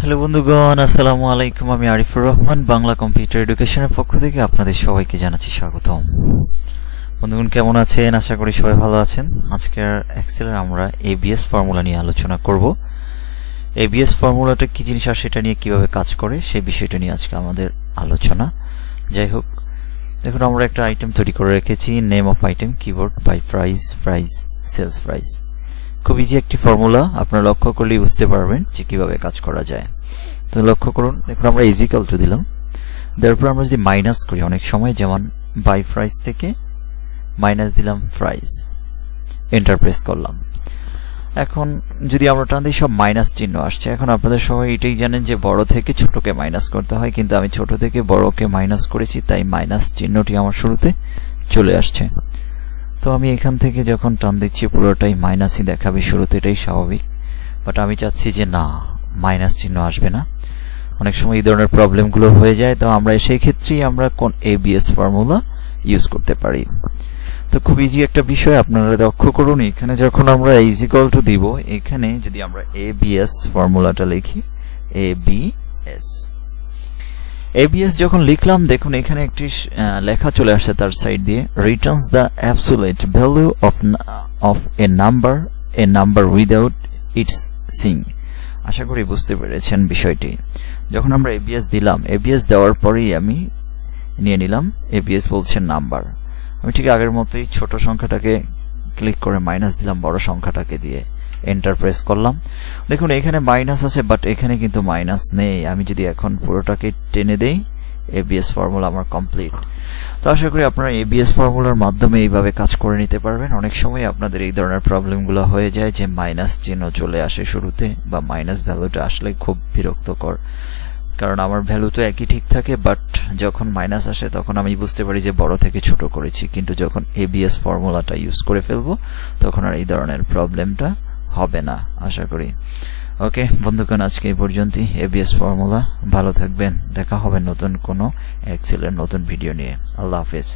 Hello বন্ধুগণ, আসসালামু আলাইকুম। আমি আরিফুর রহমান, বাংলা কম্পিউটার এডুকেশনের পক্ষ থেকে আপনাদের সবাইকে জানাচ্ছি স্বাগতম। বন্ধুগণ, কেমন আছেন? আশা করি সবাই ভালো আছেন। আজকের এক্সেলের আমরা এবিএস ফর্মুলা নিয়ে আলোচনা করব। এবিএস ফর্মুলাটা কি জিনিস আর সেটা নিয়ে কিভাবে কাজ করে সেই বিষয়টা নিয়ে আজকে আমাদের আলোচনা। যাই হোক, দেখুন আমরা একটা আইটেম তৈরি করে রেখেছি, name of item keyboard buy price sales price. খুব ইজি একটি ফর্মুলা, আপনারা লক্ষ্য করলেই বুঝতে পারবেন যে কিভাবে কাজ করা যায়। তো লক্ষ্য করুন, দেখুন আমরা ইজিক্যাল টু দিলাম, তারপর আমরা যদি মাইনাস করি অনেক সময়, যেমন বাই প্রাইস থেকে মাইনাস দিলাম প্রাইস, এন্টার প্রেস করলাম। এখন যদি আমরা টান দিই সব মাইনাস চিহ্ন আসছে। এখন আপনাদের সবাই এটাই জানেন যে বড় থেকে ছোটকে মাইনাস করতে হয়, কিন্তু আমি ছোট থেকে বড়কে মাইনাস করেছি, তাই মাইনাস চিহ্নটি আমার শুরুতে চলে আসছে। তো আমি এখান থেকে যখন টান দিচ্ছি পুরোটাই মাইনাসই দেখাবে শুরুতে, এটাই স্বাভাবিক। বাট আমি চাচ্ছি যে না, মাইনাস চিহ্ন আসবে না। অনেক সময় এই ধরনের প্রবলেমগুলো হয়ে যায়, তো আমরা সেই ক্ষেত্রেই আমরা কোন এবিএস ফর্মুলা ইউজ করতে পারি। তো খুব ইজি একটা বিষয়, আপনারা লক্ষ্য করুন, এখানে যখন আমরা ইজ ইকুয়াল টু দিব, এখানে যদি আমরা এবিএস ফর্মুলাটা লিখি, এবিএস যখন লিখলাম, দেখুন এখানে একটি লেখা চলে আসছে তার সাইড দিয়ে, returns the absolute value of a number without its sign. আশা করি বুঝতে পেরেছেন বিষয়টি। যখন আমরা এবিএস দিলাম, এবিএস দেওয়ার পরেই আমি নিয়ে নিলাম এবিএস বলছে নাম্বার। আমি ঠিক আগের মতোই ছোট সংখ্যাটাকে ক্লিক করে মাইনাস দিলাম বড় সংখ্যাটাকে দিয়ে, এন্টার প্রেস করলাম। দেখুন এখানে মাইনাস আছে, বাট এখানে কিন্তু মাইনাস নেই। আমি যদি এখন পুরোটাকে টেনে দেই, এবিএস ফর্মুলা আমার কমপ্লিট। তো আশা করি আপনারা এবিএস ফর্মুলার মাধ্যমে এইভাবে কাজ করে নিতে পারবেন। অনেক সময় আপনাদের এই ধরনের প্রবলেমগুলো হয়ে যায় যে মাইনাস চিহ্ন চলে আসে শুরুতে, বা মাইনাস ভ্যালুটা আসলে খুব বিরক্তকর, কারণ আমার ভ্যালু তো একই ঠিক থাকে, বাট যখন মাইনাস আসে তখন আমি বুঝতে পারি যে বড় থেকে ছোট করেছি। কিন্তু যখন এবিএস ফর্মুলাটা ইউজ করে ফেলবো, তখন আর এই ধরনের প্রবলেমটা হবে না আশা করি। ওকে বন্ধুগণ, আজকে এই পর্যন্তই এবিএস ফর্মুলা। ভালো থাকবেন, দেখা হবে নতুন কোনো এক্সেলের নতুন ভিডিও নিয়ে। আল্লাহ হাফেজ।